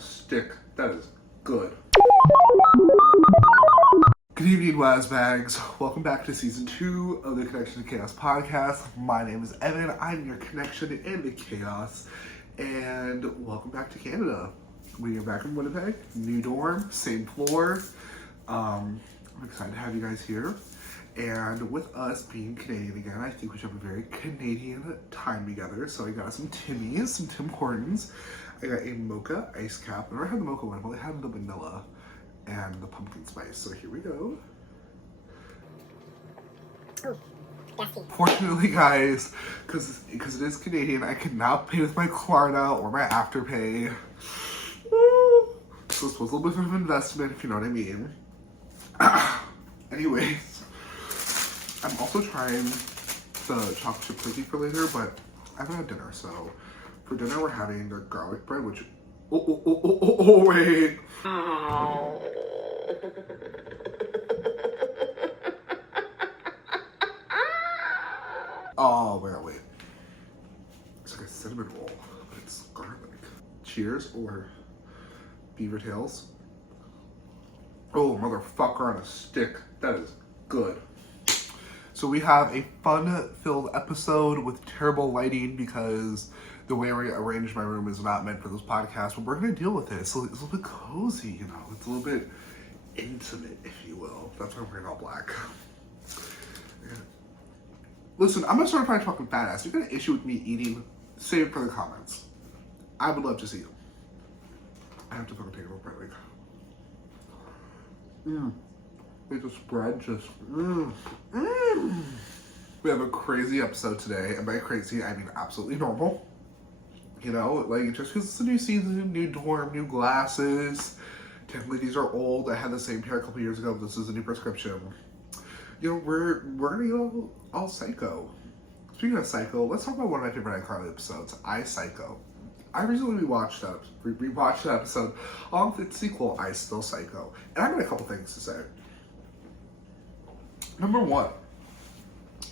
a stick. That is good. Good evening, Wazbags. Welcome back to season 2 of the Connection to Chaos podcast. My name is Evan. I'm your connection in the chaos. And welcome back to Canada. We are back in Winnipeg. New dorm, same floor. I'm excited to have you guys here. And with us being Canadian again, I think we should have a very Canadian time together. So I got some Timmys, some Tim Hortons. I got a mocha ice cap. I never had the mocha one, but I had the vanilla and the pumpkin spice. So here we go. Fortunately, guys, because it is Canadian, I cannot pay with my Klarna or my Afterpay. So this was a little bit of an investment, if you know what I mean. Anyways, I'm also trying the chocolate chip cookie for later, but I haven't had dinner, so for dinner we're having the garlic bread, which wait. Oh, wait. It's like a cinnamon roll, but it's garlic. Cheers, or beaver tails. Oh, motherfucker on a stick. That is good. So we have a fun-filled episode with terrible lighting because the way I arranged my room is not meant for this podcast, but we're going to deal with it. So it's a little bit cozy, you know. It's a little bit intimate, if you will. That's why I'm wearing all black. Listen, I'm a certified fucking fat ass. If you got an issue with me eating, save it for the comments. I would love to see you. I have to fucking take a little break. Like the spread just, We have a crazy episode today, and by crazy, I mean absolutely normal. You know, like, just because it's a new season, new dorm, new glasses. Technically, these are old. I had the same pair a couple years ago, but this is a new prescription. You know, we're gonna go all psycho. Speaking of psycho, let's talk about one of my favorite iCarly episodes, I, Psycho. I recently rewatched that episode along with its sequel, I, Still Psycho. And I got a couple things to say. Number one,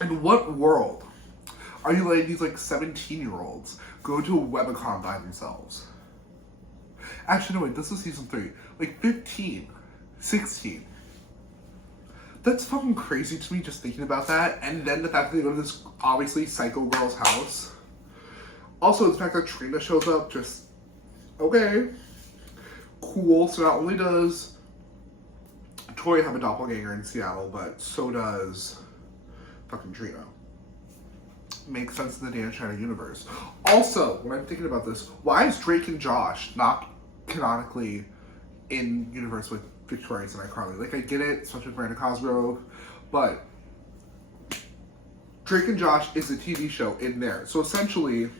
in what world are you letting these like 17-year-olds go to a webicon by themselves? Actually, no wait, this is season 3. Like 15, 16. That's fucking crazy to me just thinking about that. And then the fact that they go to this obviously psycho girl's house. Also, the fact that Trina shows up, just, okay, cool. So not only does Tori have a doppelganger in Seattle, but so does fucking Trina. Makes sense in the Dan Schneider universe. Also, when I'm thinking about this, why is Drake and Josh not canonically in universe with Victoria's and iCarly? Like, I get it, especially with Miranda Cosgrove, but Drake and Josh is a TV show in there. So essentially,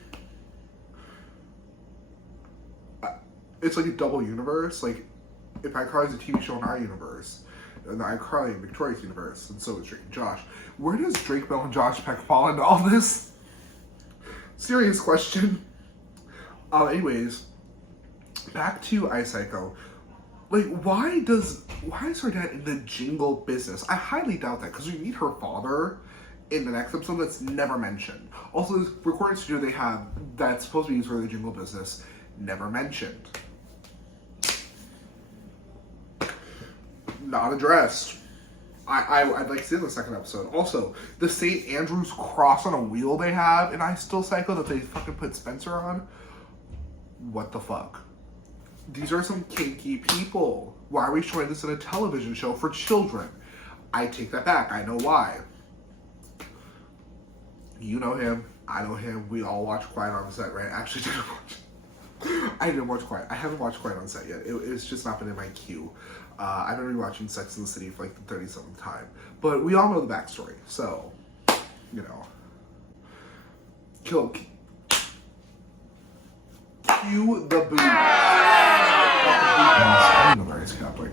it's like a double universe. Like, if iCarly is a TV show in our universe, and iCarly in Victoria's universe, and so is Drake and Josh, where does Drake Bell and Josh Peck fall into all this? Serious question. Anyways, back to I, Psycho. Like, why is her dad in the jingle business? I highly doubt that, because we meet her father in the next episode that's never mentioned. Also, this recording studio they have that's supposed to be used for the jingle business, never mentioned. Not addressed. I'd like to see in the second episode. Also, the St. Andrew's cross on a wheel they have in I, Still Psycho that they fucking put Spencer on. What the fuck? These are some kinky people. Why are we showing this in a television show for children? I take that back. I know why. You know him. I know him. We all watch Quiet on Set, right? Actually, I didn't watch Quiet. I haven't watched Quiet on Set yet. It's just not been in my queue. I've been rewatching Sex and the City for like the 37th time. But we all know the backstory. So, you know. Cue the boob. I'm a very Catholic.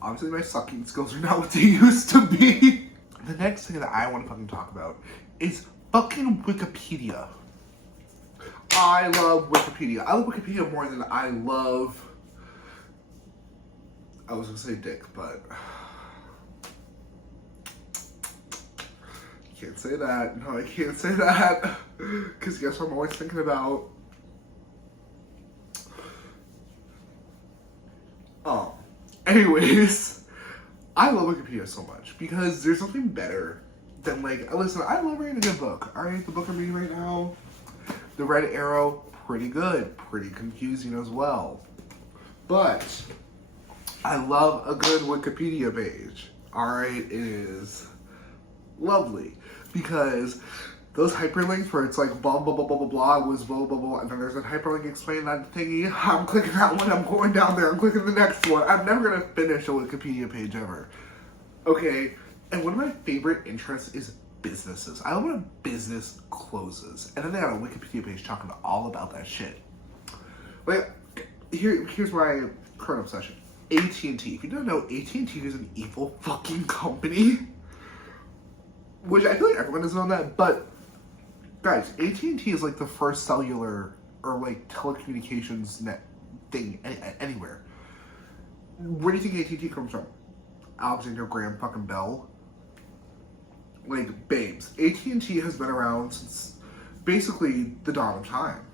Obviously, my sucking skills are not what they used to be. The next thing that I want to fucking talk about is fucking Wikipedia. I love Wikipedia. I love Wikipedia more than I love... I was gonna say dick, but... can't say that. No, I can't say that. Because guess what I'm always thinking about? Anyways, I love Wikipedia so much because there's nothing better than, like, listen, I love reading a good book. Alright, the book I'm reading right now, The Red Arrow, pretty good. Pretty confusing as well. But I love a good Wikipedia page. Alright, it is lovely. Because those hyperlinks where it's like blah blah blah blah blah blah was blah blah blah, and then there's a hyperlink explaining that thingy. I'm clicking that one, I'm going down there, I'm clicking the next one. I'm never gonna finish a Wikipedia page ever. Okay, and one of my favorite interests is businesses. I love when a business closes, and then they got a Wikipedia page talking all about that shit. Like, here's my current obsession. AT&T. If you don't know, AT&T is an evil fucking company. Which I feel like everyone has known that, but guys, AT&T is like the first cellular or like telecommunications net thing anywhere. Where do you think AT&T comes from? Alexander Graham fucking Bell? Like, babes. AT&T has been around since basically the dawn of time.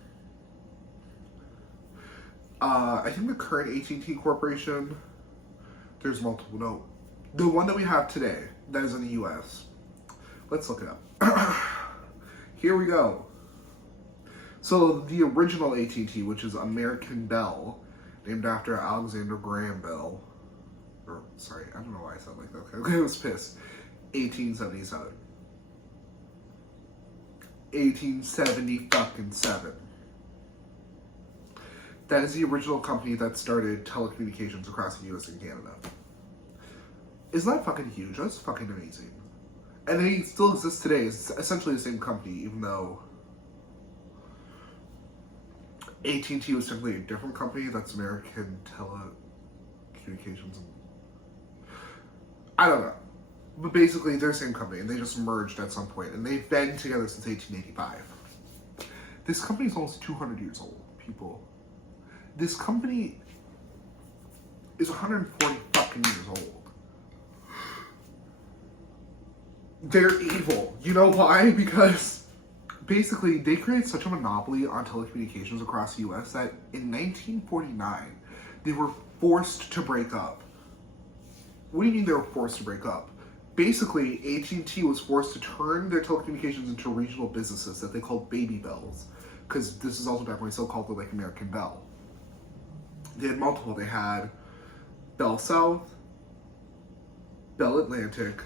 I think the current AT&T corporation, there's multiple, no. The one that we have today, that is in the US, let's look it up. Here we go. So the original AT&T, which is American Bell, named after Alexander Graham Bell. Or, sorry, I don't know why I said like that. Okay, I was pissed. 1877. 1877. That is the original company that started telecommunications across the US and Canada. Isn't that fucking huge? That's fucking amazing. And they still exist today. It's essentially the same company, even though AT&T was simply a different company. That's American Telecommunications. I don't know. But basically, they're the same company, and they just merged at some point, and they've been together since 1885. This company is almost 200 years old, people. This company is 140 fucking years old. They're evil. You know why? Because basically they created such a monopoly on telecommunications across the US that in 1949 they were forced to break up. What do you mean they were forced to break up? Basically, AT&T was forced to turn their telecommunications into regional businesses that they called baby bells, because this is also back when they still called it like American Bell. They had multiple. They had Bell South, Bell Atlantic,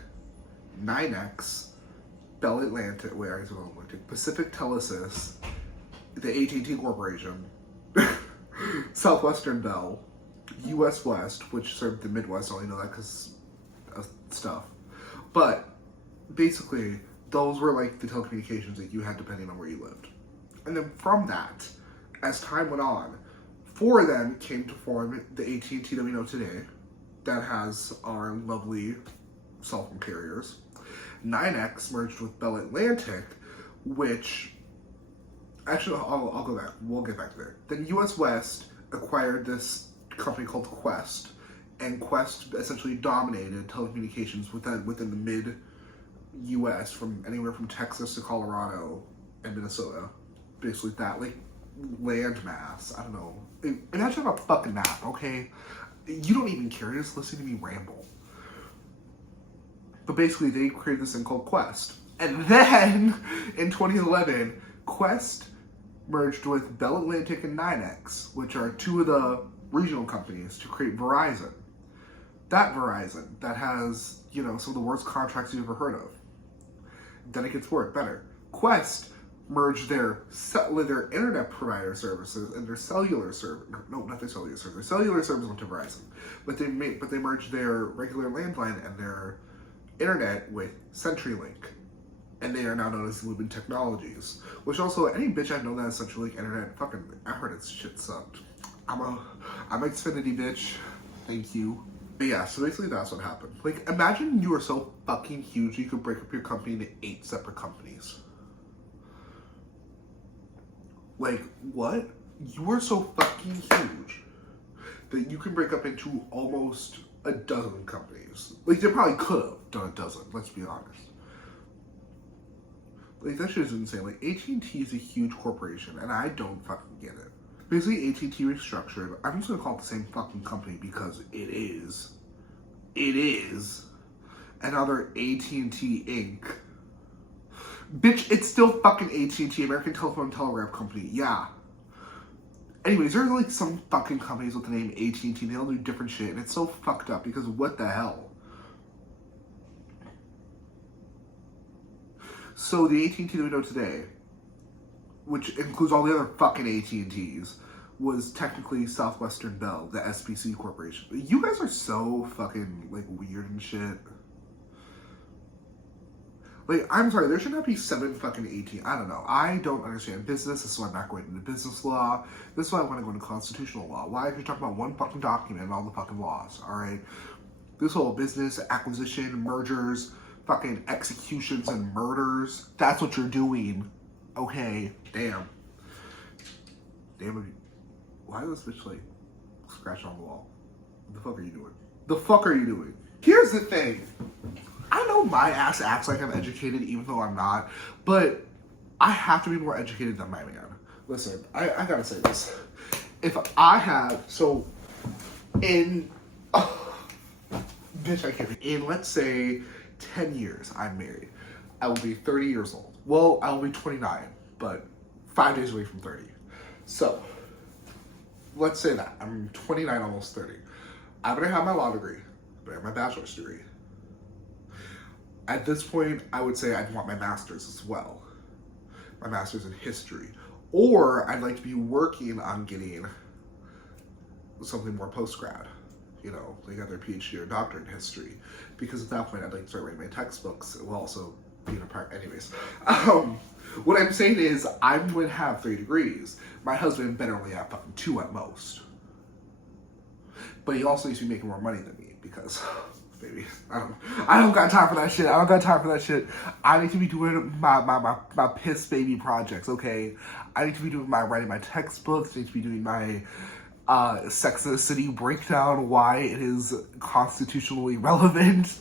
9X, Bell Atlantic, Pacific Telesis, the AT&T Corporation, Southwestern Bell, US West, which served the Midwest. I only know that because of stuff. But basically, those were like the telecommunications that you had depending on where you lived. And then from that, as time went on, four of them came to form the AT&T that we know today, that has our lovely cell phone carriers. 9X merged with Bell Atlantic, which, actually, I'll go back. We'll get back there. Then US West acquired this company called Quest, and Quest essentially dominated telecommunications within the mid-US, from anywhere from Texas to Colorado and Minnesota. Basically that, like, land mass. I don't know. Imagine a fucking map, okay? You don't even care, just listen to me ramble. But basically, they created this thing called Quest. And then, in 2011, Quest merged with Bell Atlantic and 9X, which are two of the regional companies, to create Verizon. That Verizon, that has, some of the worst contracts you've ever heard of. Then it gets better. Quest merged their internet provider services and their cellular service. No, not their cellular service. Their cellular service went to Verizon, but they merged their regular landline and their internet with CenturyLink, and they are now known as Lumen Technologies. Which also, any bitch I know that has CenturyLink internet, fucking, I heard its shit sucked. I'm Xfinity bitch. Thank you. But yeah, so basically that's what happened. Like, imagine you were so fucking huge you could break up your company into 8 separate companies. Like, what? You were so fucking huge that you can break up into almost a dozen companies. Like, they probably could have done a dozen, let's be honest. Like, that shit is insane. Like, AT&T is a huge corporation, and I don't fucking get it. Basically, AT&T restructured. I'm just gonna call it the same fucking company because it is. It is. And now they're AT&T Inc. Bitch, it's still fucking AT&T, American Telephone and Telegraph Company. Yeah. Anyways, there's like some fucking companies with the name AT&T. They all do different shit, and it's so fucked up because what the hell? So the AT&T that we know today, which includes all the other fucking AT&Ts, was technically Southwestern Bell, the SBC Corporation. You guys are so fucking, like, weird and shit. Like, I'm sorry, there should not be 7 fucking AT. I don't know. I don't understand business. This is why I'm not going into business law. This is why I want to go into constitutional law. Why? If you're talking about one fucking document and all the fucking laws, alright? This whole business, acquisition, mergers, fucking executions and murders, that's what you're doing. Okay, damn. Damn, why is this bitch, like, scratching on the wall? What the fuck are you doing? The fuck are you doing? Here's the thing. I know my ass acts like I'm educated even though I'm not, but I have to be more educated than my man. Listen, I gotta say this. If I have, so, in, bitch, I can't be, in, let's say, 10 years, I'm married. I will be 30 years old. Well, I will be 29, but 5 days away from 30. So, let's say that. I'm 29, almost 30. I'm gonna have my law degree, but I have my bachelor's degree. At this point, I would say I'd want my master's as well. My master's in history. Or I'd like to be working on getting something more post-grad. You know, like either a PhD or a doctorate in history. Because at that point, I'd like to start writing my textbooks while also being a part. Anyways. What I'm saying is, I'm going to have 3 degrees. My husband better only have fucking 2 at most. But he also needs to be making more money than me because... baby. I don't got time for that shit. I need to be doing my piss baby projects, okay? I need to be doing writing my textbooks. I need to be doing my Sex and the City breakdown, why it is constitutionally relevant.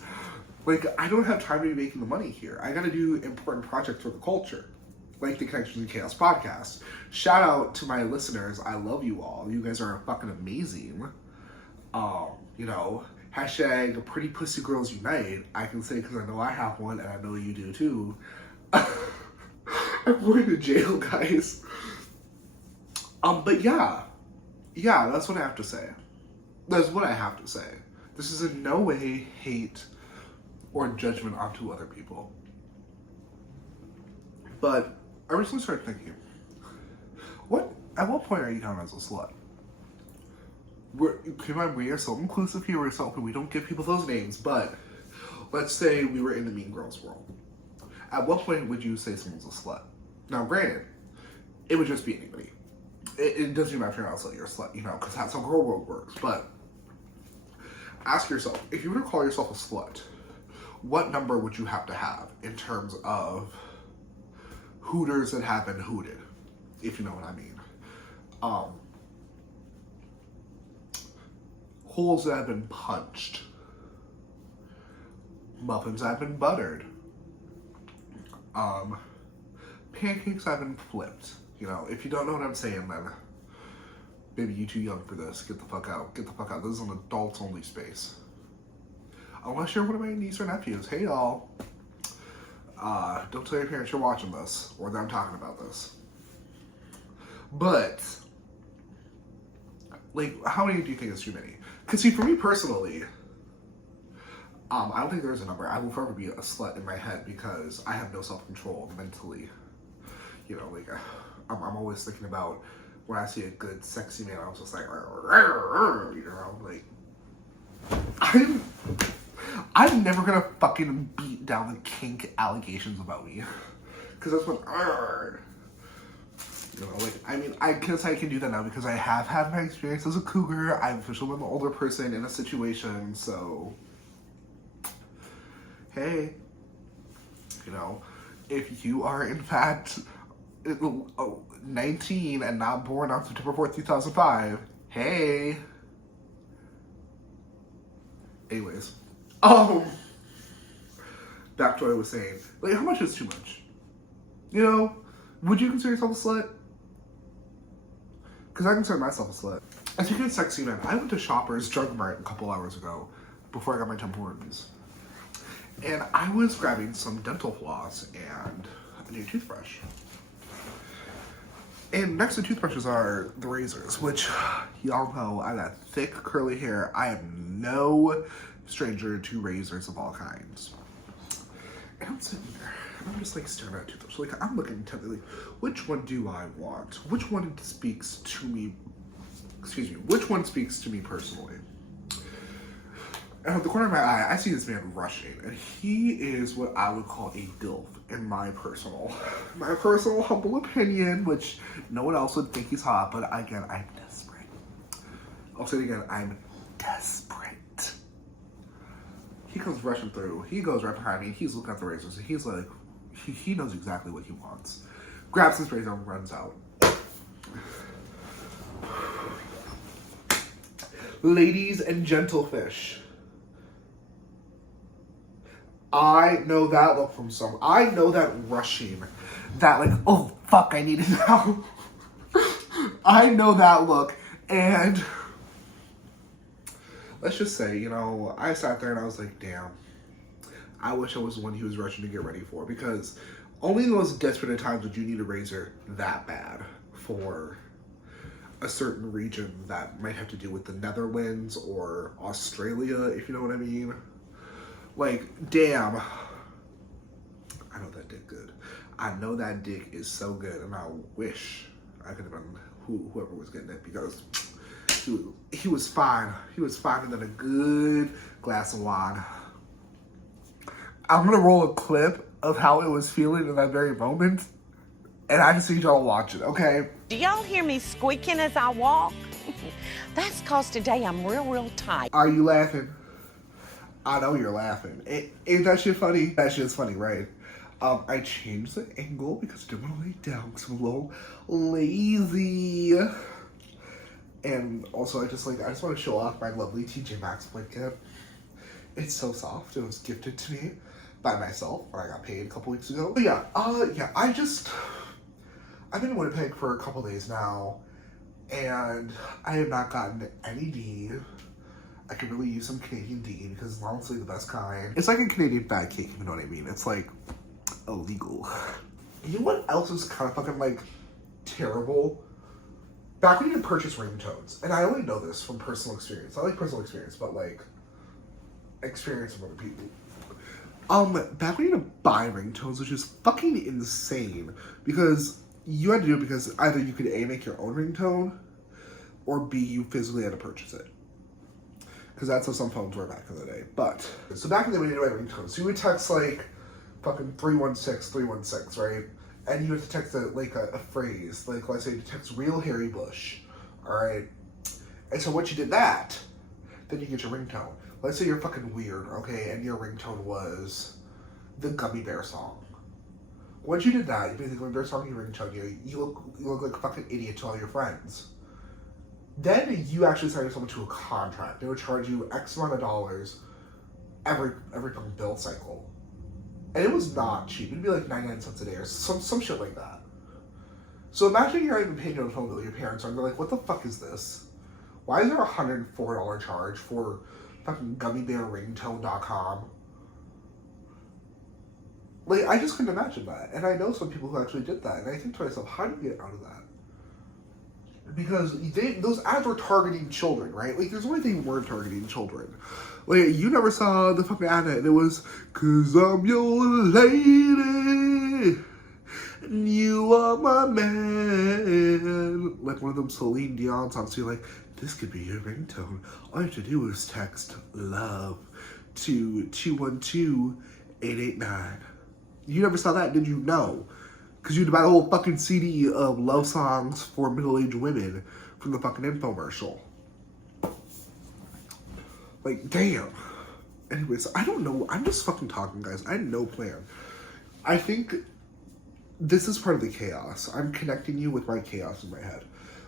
Like, I don't have time to be making the money here. I gotta do important projects for the culture. Like the Connections and Chaos podcast. Shout out to my listeners. I love you all. You guys are fucking amazing. You know... Hashtag Pretty Pussy Girls Unite. I can say because I know I have one and I know you do too. I'm going to jail, guys. But yeah, that's what I have to say. That's what I have to say. This is in no way hate or judgment onto other people. But I recently started thinking, at what point are you counted as a slut? We are so inclusive here, we don't give people those names, but let's say we were in the Mean Girls world. At what point would you say someone's a slut? Now, granted, it would just be anybody. It doesn't even matter if you're not a slut, you're a slut, you know, because that's how girl world works. But ask yourself, if you were to call yourself a slut, what number would you have to have in terms of hooters that have been hooted, if you know what I mean? Holes that have been punched. Muffins that have been buttered. Pancakes that have been flipped. You know, if you don't know what I'm saying, then maybe you're too young for this. Get the fuck out. Get the fuck out. This is an adults-only space. Unless you're one of my niece or nephews. Hey, y'all. Don't tell your parents you're watching this or that I'm talking about this. But, like, how many do you think is too many? Because, see, for me personally, I don't think there's a number. I will forever be a slut in my head because I have no self-control mentally. You know, like, I'm always thinking about when I see a good, sexy man, I'm just like, you know, like, I'm never gonna fucking beat down the kink allegations about me. Because that's what, you know, like, I mean, I guess I can do that now because I have had my experience as a cougar. I've officially been the older person in a situation, so, hey, you know, if you are, in fact, 19 and not born on September 4th, 2005, hey. Anyways, back to what I was saying. Like, how much is too much? You know, would you consider yourself a slut? Because I consider myself a slut. As you can sexy man, I went to Shoppers Drug Mart a couple hours ago before I got my temp horns. And I was grabbing some dental floss and a new toothbrush. And next to toothbrushes are the razors, which y'all know I got thick curly hair. I am no stranger to razors of all kinds. And I'm sitting there, and I'm just like staring at a toothbrush. Like, I'm looking intently, like, which one do I want? Which one speaks to me? Excuse me, which one speaks to me personally? And at the corner of my eye, I see this man rushing, and he is what I would call a DILF in my personal humble opinion, which no one else would think he's hot, but again, I'm desperate. I'll say it again, I'm desperate. He comes rushing through, he goes right behind me, he's looking at the razors, and he's like, he knows exactly what he wants. Grabs his razor and runs out. Ladies and gentlefish. I know that look from some. I know that rushing. That like, oh fuck, I need it now. I know that look. And let's just say, you know, I sat there and I was like, damn. I wish I was the one he was rushing to get ready for. Because only in the most desperate times would you need a razor that bad for a certain region that might have to do with the Netherlands or Australia, if you know what I mean. Like, damn. I know that dick good. I know that dick is so good, and I wish I could have been whoever was getting it, because he was fine. He was finer than a good glass of wine. I'm gonna roll a clip of how it was feeling in that very moment, and I just need y'all to watch it, okay? Do y'all hear me squeaking as I walk? That's cause today I'm real tight. Are you laughing? I know you're laughing. Ain't that shit funny? That shit's funny, right? I changed the angle because I didn't want to lay down because I'm a little lazy. And also, I just want to show off my lovely TJ Maxx blanket. It's so soft. It was gifted to me by myself when I got paid a couple weeks ago. But yeah, I've been in Winnipeg for a couple days now, and I have not gotten any D. I could really use some Canadian D because it's honestly the best kind. It's like a Canadian fat cake, if you know what I mean. It's like illegal. You know what else is kind of fucking like terrible? Back when you could purchase ringtones, and I only know this from personal experience. I like personal experience, but like experience of other people. Back when you had to buy ringtones, which is fucking insane, because you had to do it because either you could A, make your own ringtone, or B, you physically had to purchase it. Because that's how some phones were back in the day. But, so back in the day, we did write ringtones. So you would text like fucking 316, right? And you would text a phrase, like let's say you text real Harry Bush, alright? And so once you did that, then you get your ringtone. Let's say you're fucking weird, okay, and your ringtone was the Gummy Bear song. Once you did that, you made the Gummy Bear song your ringtone, you look like a fucking idiot to all your friends. Then you actually sign yourself into a contract. They would charge you X amount of dollars every fucking bill cycle. And it was not cheap. It'd be like 99 cents a day or some shit like that. So imagine you're not even paying your phone bill. Your parents are, and they're like, what the fuck is this? Why is there a $104 charge for fucking gummybearringtone.com? Like, I just couldn't imagine that. And I know some people who actually did that. And I think to myself, how do you get out of that? Because those ads were targeting children, right? Like, there's one thing they weren't targeting children. Like, you never saw the fucking ad, and it was, 'cause I'm your lady, and you are my man. Like one of them Celine Dion songs, so you're like, this could be your ringtone. All you have to do is text love to 212-889. You never saw that, did you? No. Because you'd buy a whole fucking CD of love songs for middle-aged women from the fucking infomercial. Like, damn. Anyways, I don't know. I'm just fucking talking, guys. I had no plan. I think this is part of the chaos. I'm connecting you with my chaos in my head.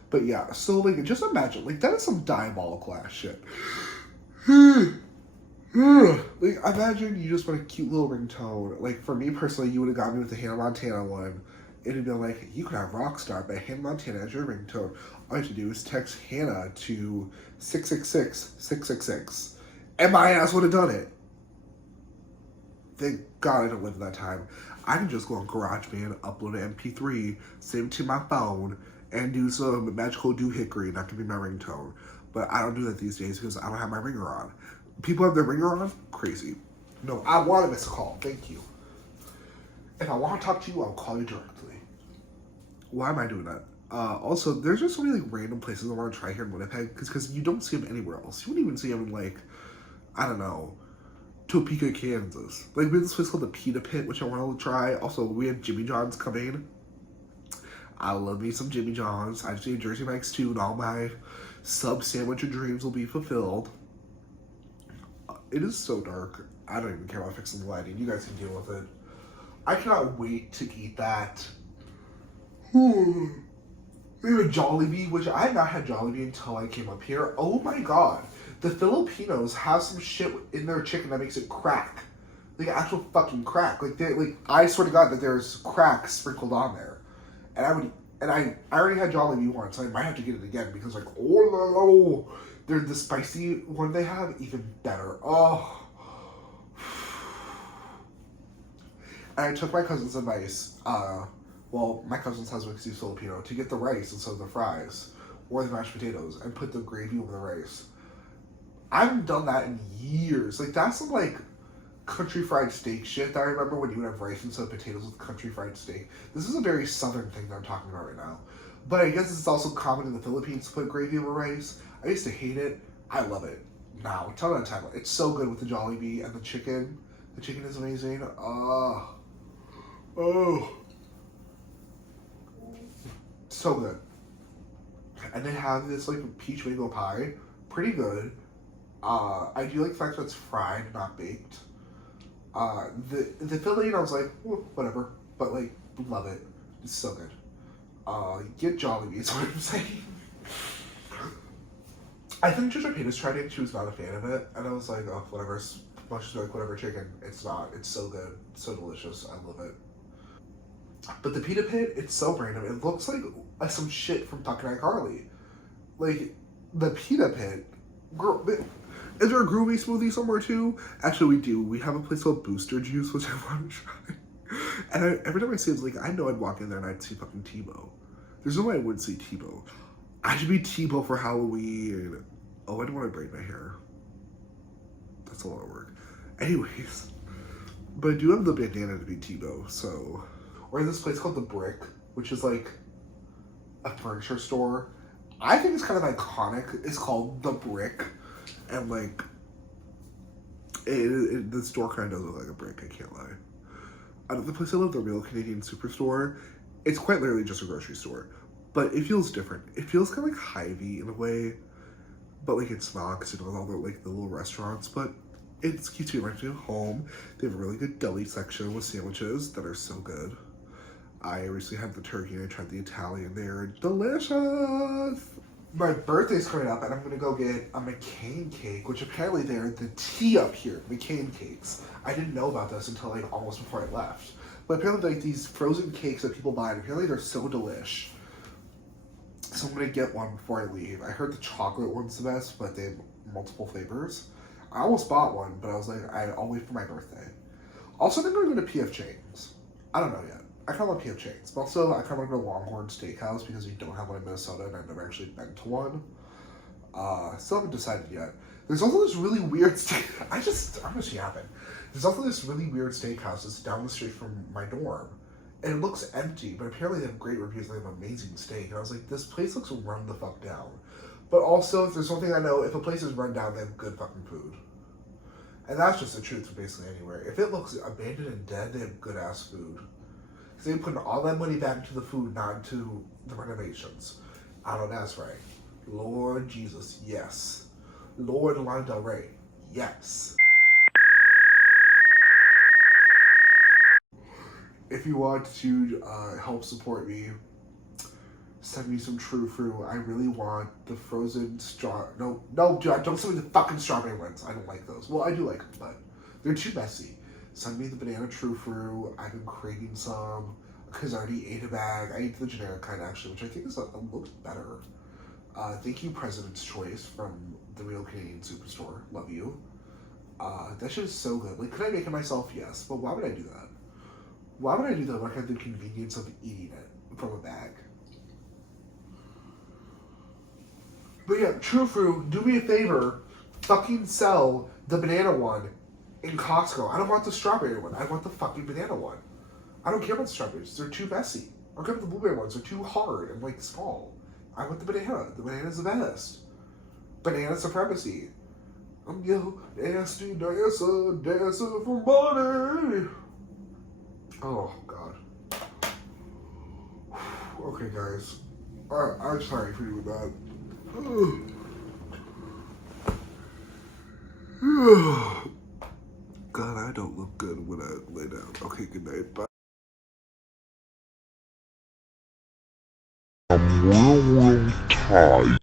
But yeah, so, like, just imagine. Like, that is some diabolical ass shit. Like, imagine you just want a cute little ringtone. Like, for me personally, you would have got me with the Hannah Montana one. it'd be like, you can have Rockstar by Hannah Montana as your ringtone. All you have to do is text Hannah to 666-666. And my ass would have done it. Thank God I don't live in that time. I can just go on GarageBand, upload an MP3, save it to my phone, and do some magical doohickery, and that can be my ringtone. But I don't do that these days because I don't have my ringer on. People have their ringer on? Crazy. No, I want to miss a call. Thank you. If I want to talk to you, I'll call you directly. Why am I doing that? Also, there's just so many like random places I want to try here in Winnipeg because you don't see them anywhere else. You wouldn't even see them in like, I don't know, Topeka, Kansas. Like we have this place called the Pita Pit, which I want to try. Also, we have Jimmy John's coming. I love me some Jimmy John's. I just ate Jersey Mike's too, and all my sub sandwich dreams will be fulfilled. It is so dark. I don't even care about fixing the lighting. You guys can deal with it. I cannot wait to eat that. We have a Jollibee, which I have not had Jollibee until I came up here. Oh my god. The Filipinos have some shit in their chicken that makes it crack. Like actual fucking crack. Like I swear to God that there's crack sprinkled on there. And I already had Jollibee once. I might have to get it again because like oh no, they're the spicy one they have even better. Oh. And I took my cousin's advice. Well, my cousin's husband, because he's Filipino, to get the rice instead of the fries or the mashed potatoes and put the gravy over the rice. I haven't done that in years. Like that's some like country fried steak shit that I remember when you would have rice instead of potatoes with country fried steak. This is a very southern thing that I'm talking about right now. But I guess it's also common in the Philippines to put gravy over rice. I used to hate it. I love it now. 10 out of 10. It's so good with the Jollibee and the chicken. The chicken is amazing. Oh. So good. And they have this like peach mango pie. Pretty good. I do like the fact that it's fried, not baked. The filling, I was like, whatever. But like, love it. It's so good. Get Jollibee is what I'm saying. I think Trisha Paytas tried it. She was not a fan of it. And I was like, oh, whatever. Much like whatever chicken. It's not. It's so good. It's so delicious. I love it. But the Pita Pit, it's so random. It looks like some shit from fucking iCarly. Like, the Pita Pit. Girl, is there a groovy smoothie somewhere too? Actually, we do. We have a place called Booster Juice, which I want to try. And every time I see it, it's like, I know I'd walk in there and I'd see fucking Tebow. There's no way I wouldn't see Tebow. I should be Tebow for Halloween. Oh, I don't want to braid my hair. That's a lot of work. Anyways. But I do have the bandana to be Tebow, so... We're in this place called The Brick, which is like a furniture store. I think it's kind of iconic. It's called The Brick. And like, the store kind of does look like a brick, I can't lie. The place I live, the Real Canadian Superstore, it's quite literally just a grocery store. But it feels different. It feels kind of like Hy-Vee in a way. But like it's not, because it has all the like the little restaurants. But it's keeps me right to home. They have a really good deli section with sandwiches that are so good. I recently had the turkey and I tried the Italian. They're delicious. My birthday's coming up and I'm gonna go get a McCain cake, which apparently they're the tea up here, McCain cakes. I didn't know about this until like almost before I left. But apparently like these frozen cakes that people buy, and apparently they're so delish. So I'm gonna get one before I leave. I heard the chocolate one's the best, but they have multiple flavors. I almost bought one, but I was like, I'll wait for my birthday. Also, I think I'm gonna go to P.F. Chang's. I don't know yet. I kind of love P.F. Chang's, but also I kind of want to go to Longhorn Steakhouse because we don't have one in Minnesota and I've never actually been to one. Still haven't decided yet. There's also this really weird I'm just yapping. There's also this really weird steakhouse that's down the street from my dorm. And it looks empty, but apparently they have great reviews and they have amazing steak. And I was like, this place looks run the fuck down. But also, if there's something I know, if a place is run down, they have good fucking food. And that's just the truth for basically anywhere. If it looks abandoned and dead, they have good ass food. Because they put all that money back into the food, not into the renovations. I know that's right. Lord Jesus, yes. Lord Lana Del Rey, yes. If you want to help support me, send me some True Fruit. I really want the frozen No, don't send me the fucking strawberry ones. I don't like those. Well, I do like them, but they're too messy. Send me the banana True Fruit. I've been craving some. I because I already ate a bag. I ate the generic kind actually, which I think is a little bit better. Thank you, President's Choice from the Real Canadian Superstore. Love you. That shit is so good. Like, could I make it myself? Yes, but why would I do that? Why would I do that when I have the convenience of eating it from a bag? But yeah, True Fruit, do me a favor, fucking sell the banana one in Costco. I don't want the strawberry one. I want the fucking banana one. I don't care about the strawberries. They're too messy. I don't care about the blueberry ones. They're too hard and like small. I want the banana. The banana's the best. Banana supremacy. I'm your nasty dancer, dancer for money. Oh, God. Okay, guys. I'm sorry for doing that. God, I don't look good when I lay down. Okay, good night. Bye. I'm really tired.